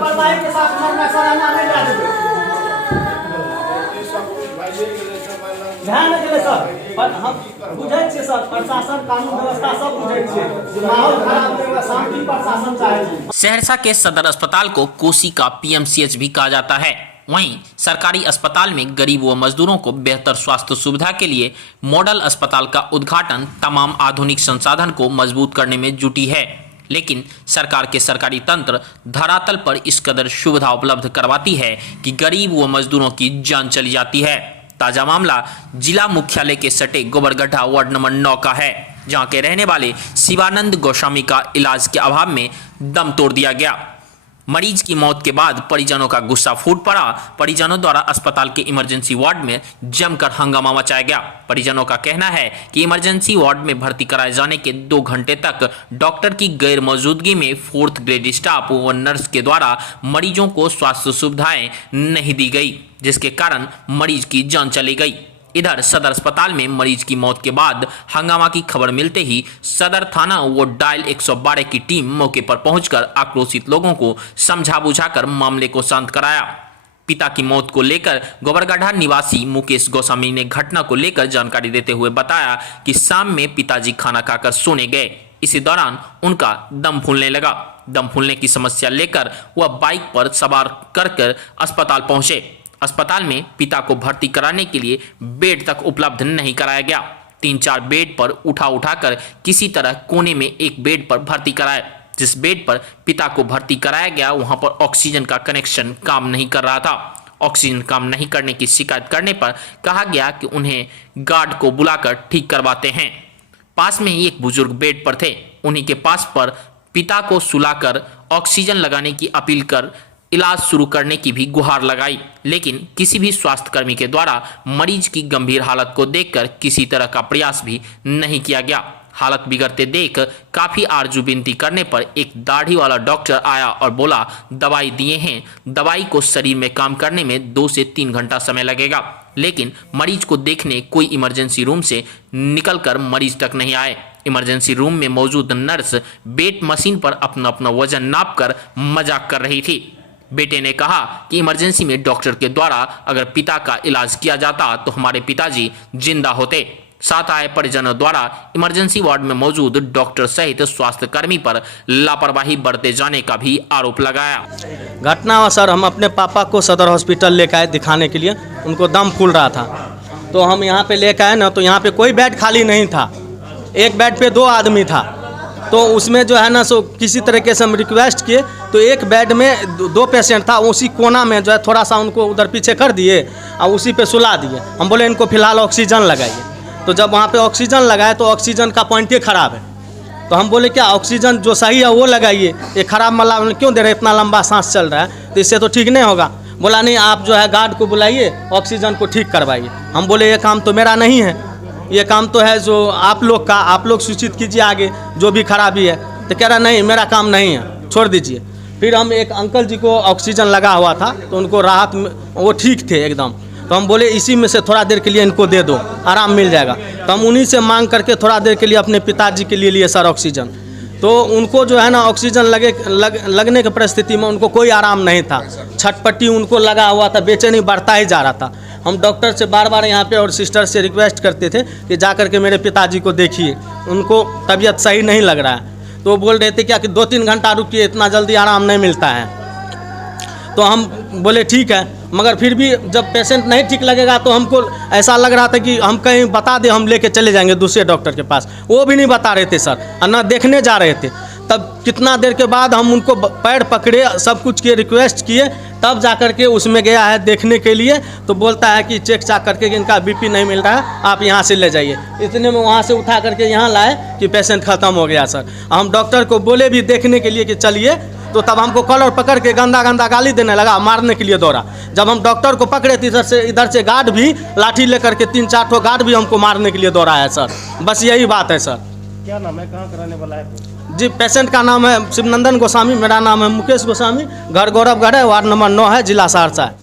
लापरवाही के साथ मरना सराहना नहीं जा देते ध्यान रखिए सर। पर हम बुझे छे सर, प्रशासन कानून व्यवस्था सब बुझे छे, माहौल खराब होगा, शांति प्रशासन चाहे। सहरसा के सदर अस्पताल को कोसी का पीएमसीएच भी कहा जाता है। वहीं सरकारी अस्पताल में गरीब व मजदूरों को बेहतर स्वास्थ्य सुविधा के लिए मॉडल अस्पताल का उद्घाटन तमाम आधुनिक संसाधन को मजबूत करने में जुटी है, लेकिन सरकार के सरकारी तंत्र धरातल पर इस कदर सुविधा उपलब्ध करवाती है कि गरीब व मजदूरों की जान चली जाती है। ताजा मामला जिला मुख्यालय के सटे गोबरगढ़ा वार्ड नंबर 9 का है, जहां के रहने वाले शिवानंद गोस्वामी का इलाज के अभाव में दम तोड़ दिया गया। मरीज की मौत के बाद परिजनों का गुस्सा फूट पड़ा। परिजनों द्वारा अस्पताल के इमरजेंसी वार्ड में जमकर हंगामा मचाया गया। परिजनों का कहना है कि इमरजेंसी वार्ड में भर्ती कराए जाने के 2 घंटे तक डॉक्टर की गैर मौजूदगी में 4th ग्रेड स्टाफ व नर्स के द्वारा मरीजों को स्वास्थ्य सुविधाएं नहीं दी गई, जिसके कारण मरीज की जान चली गई। इधर सदर अस्पताल में मरीज की मौत के बाद हंगामा की खबर मिलते ही सदर थाना व डायल 112 की टीम मौके पर पहुंचकर आक्रोशित लोगों को समझा बुझाकर मामले को शांत कराया। पिता की मौत को लेकर गोबरगढ़ा निवासी मुकेश गोस्वामी ने घटना को लेकर जानकारी देते हुए बताया कि शाम में पिताजी खाना खाकर सोने गए। इसी दौरान उनका दम फूलने लगा। दम फूलने की समस्या लेकर वह बाइक पर सवार कर अस्पताल पहुंचे। अस्पताल में पिता को भर्ती कराने के लिए बेड तक उपलब्ध नहीं कराया गया। 3-4 बेड पर उठाकर किसी तरह कोने में एक बेड पर भर्ती कराया। जिस बेड पर पिता को भर्ती कराया गया वहां पर ऑक्सीजन का कनेक्शन काम नहीं कर रहा था। ऑक्सीजन काम नहीं करने की शिकायत करने पर कहा गया कि उन्हें गार्ड को बुलाकर ठीक करवाते हैं। पास में ही एक बुजुर्ग बेड पर थे, उन्हीं के पास पर पिता को सुलाकर ऑक्सीजन लगाने की अपील कर इलाज शुरू करने की भी गुहार लगाई, लेकिन किसी भी स्वास्थ्यकर्मी के द्वारा मरीज की गंभीर हालत को देखकर किसी तरह का प्रयास भी नहीं किया गया। हालत बिगड़ते देख काफी आरजू विनती करने पर एक दाढ़ी वाला डॉक्टर आया और बोला दवाई दिए हैं, दवाई को शरीर में काम करने में 2 से 3 घंटा समय लगेगा। लेकिन मरीज को देखने कोई इमरजेंसी रूम से निकलकर मरीज तक नहीं आए। इमरजेंसी रूम में मौजूद नर्स वेट मशीन पर अपना वजन नापकर मजाक कर रही थी। बेटे ने कहा कि इमरजेंसी में डॉक्टर के द्वारा अगर पिता का इलाज किया जाता तो हमारे पिताजी जिंदा होते। साथ आए परिजनों द्वारा इमरजेंसी वार्ड में मौजूद डॉक्टर सहित स्वास्थ्य कर्मी पर लापरवाही बरते जाने का भी आरोप लगाया। घटना सर, हम अपने पापा को सदर हॉस्पिटल लेकर आए दिखाने के लिए, उनको दम फूल रहा था तो हम यहाँ पे लेकर आए ना, तो यहाँ पे कोई बेड खाली नहीं था। एक बेड पे 2 आदमी था, तो उसमें जो है ना सो किसी तरीके से हम रिक्वेस्ट किए तो एक बेड में 2 पेशेंट था, उसी कोना में जो है थोड़ा सा उनको उधर पीछे कर दिए और उसी पे सुला दिए। हम बोले इनको फिलहाल ऑक्सीजन लगाइए, तो जब वहाँ पे ऑक्सीजन लगाए तो ऑक्सीजन का पॉइंट ही ख़राब है। तो हम बोले क्या ऑक्सीजन जो सही है वो लगाइए, ये ख़राब वाला क्यों दे रहे, इतना लंबा सांस चल रहा है तो इससे तो ठीक नहीं होगा। बोला नहीं, आप जो है गार्ड को बुलाइए, ऑक्सीजन को ठीक करवाइए। हम बोले ये काम तो मेरा नहीं है, ये काम तो है जो आप लोग का, आप लोग सूचित कीजिए आगे जो भी खराबी है। तो कह रहा नहीं मेरा काम नहीं है, छोड़ दीजिए। फिर हम एक अंकल जी को ऑक्सीजन लगा हुआ था तो उनको राहत, वो ठीक थे एकदम, तो हम बोले इसी में से थोड़ा देर के लिए इनको दे दो, आराम मिल जाएगा। तो हम उन्हीं से मांग करके थोड़ा देर के लिए अपने पिताजी के लिए सर ऑक्सीजन। तो उनको जो है ना ऑक्सीजन लगने की परिस्थिति में उनको कोई आराम नहीं था, छटपट्टी उनको लगा हुआ था, बेचैनी बढ़ता ही जा रहा था। हम डॉक्टर से बार यहाँ पे और सिस्टर से रिक्वेस्ट करते थे कि जा कर के मेरे पिताजी को देखिए, उनको तबीयत सही नहीं लग रहा है। तो बोल रहे थे क्या कि 2-3 घंटा रुकिए, इतना जल्दी आराम नहीं मिलता है। तो हम बोले ठीक है, मगर फिर भी जब पेशेंट नहीं ठीक लगेगा तो हमको ऐसा लग रहा था कि हम कहीं बता दें, हम लेके चले जाएंगे दूसरे डॉक्टर के पास। वो भी नहीं बता रहे थे सर, और ना देखने जा रहे थे। तब कितना देर के बाद हम उनको पैर पकड़े, सब कुछ किए, रिक्वेस्ट किए, तब जा कर के उसमें गया है देखने के लिए। तो बोलता है कि चेक चाक करके कि इनका बीपी नहीं मिल रहा है, आप यहाँ से ले जाइए। इतने में वहाँ से उठा करके यहाँ लाए कि पेशेंट ख़त्म हो गया सर। हम डॉक्टर को बोले भी देखने के लिए कि चलिए, तो तब हमको कॉलर पकड़ के गंदा गाली देने लगा, मारने के लिए दौड़ा। जब हम डॉक्टर को पकड़े तो इधर से गार्ड भी लाठी लेकर के 3-4 ठो गार्ड भी हमको मारने के लिए दौड़ा है सर। बस यही बात है सर। क्या नाम है, कहाँ कराने वाला है? जी, पेशेंट का नाम है शिवनंदन गोस्वामी, मेरा नाम है मुकेश गोस्वामी, घर गौरवगढ़ है, वार्ड नंबर 9 है, जिला सहरसा है।